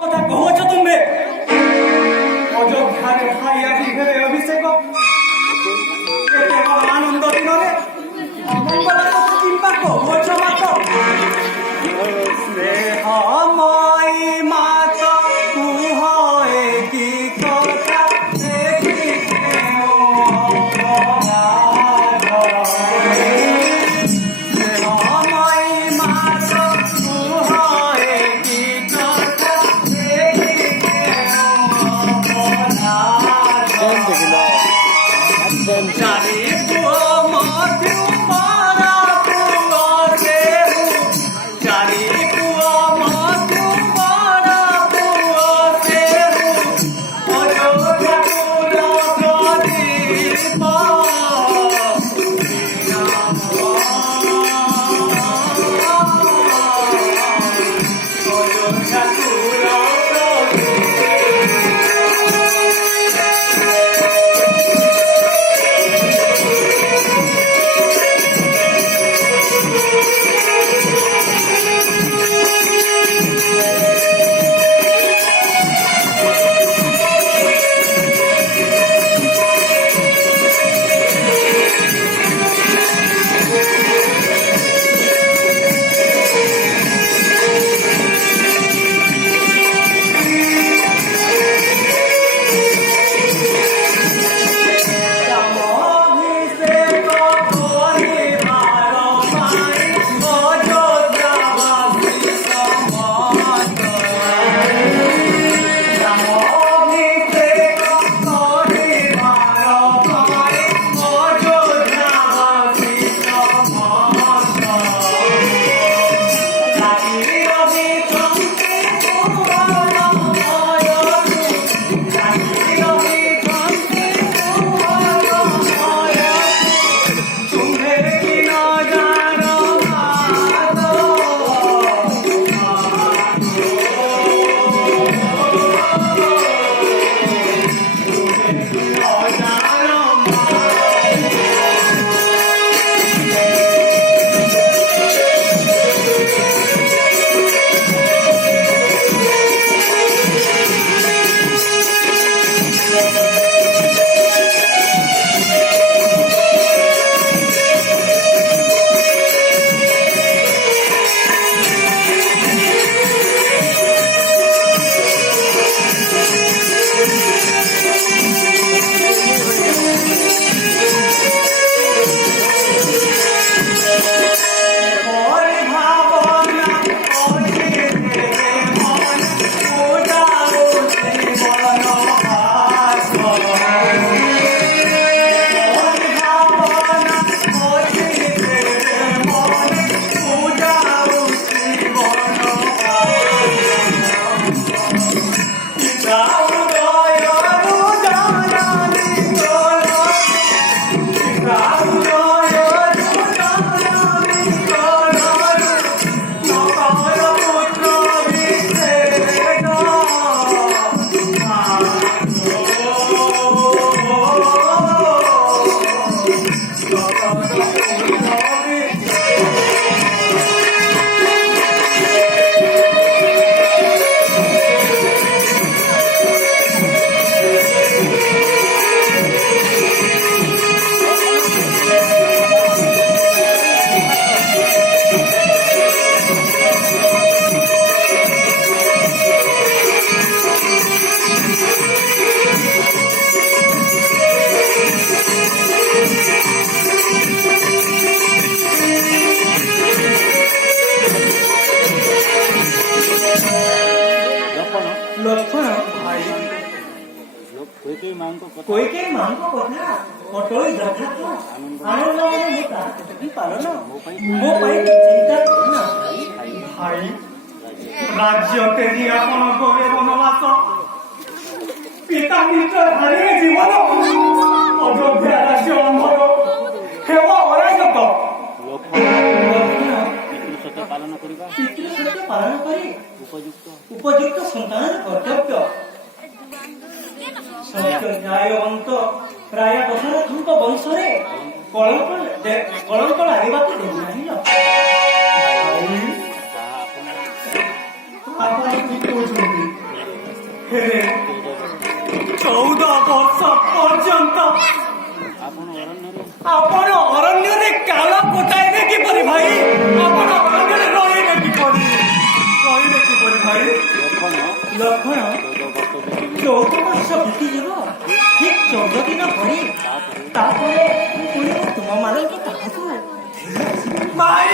କଥା କହୁଛ ତୁମେ? ଅଯୋଧ୍ୟାରେ ଭାଇ ଆଜି ହେବେ ଅଭିଷେକ। କେତେ ବଡ଼ ଆନନ୍ଦ ଦିନରେ ଅମଙ୍ଗଳ କଥା କିମ୍ବା କହୁଛ ମାତ? ସ୍ନେହମୟୀ ମାତ କୁହ ଏ କି କଥା ଦେଖିତେ कोई मांगो কথা অটল যথার্থ আনন্দ মনে কি পালন ମୋ ପାଇଁ ଚିନ୍ତା କରୁନା ଭାଇ ରାଜ୍ୟ ତେଜି ଆପଣ ଗରେ ବନବାସ ପିତା ମିତ୍ର ହାରେ ଜୀବନ ଅଯୋଧ୍ୟା ରାଜ୍ୟ ଆମର ହେବ ଅରାଜକ ପିତୃ ସତ୍ୟ ପାଳନ କରି ଉପଯୁକ୍ତ ସନ୍ତାନର କର୍ତ୍ତବ୍ୟ ସତ୍ୟ ନ୍ୟାୟବନ୍ତ ପ୍ରାୟ ଦଶରଥଙ୍କ ବଂଶରେ କଳଙ୍କ ଲାଗିବାକୁ ଦେଉନାହିଁ। ଆପଣ କି କହୁଛନ୍ତି? ହେଲେ 14 ବର୍ଷ ପର୍ଯ୍ୟନ୍ତ ଆପଣ ଅରଣ୍ୟରେ କାଳ କଟାଇବେ କିପରି ଭାଇ? ଆପଣ ଅରଣ୍ୟରେ ରହିବେ କିପରି ଭାଇ? ଲକ୍ଷଣ 14 ବର୍ଷ ବିତିଯିବ, ଠିକ 14 ଦିନ ପରେ ତାପରେ ପୁଣି ତୁମ ମାନଙ୍କ ପାଖକୁ ଫେରି ଆସିବି। ଭାଇ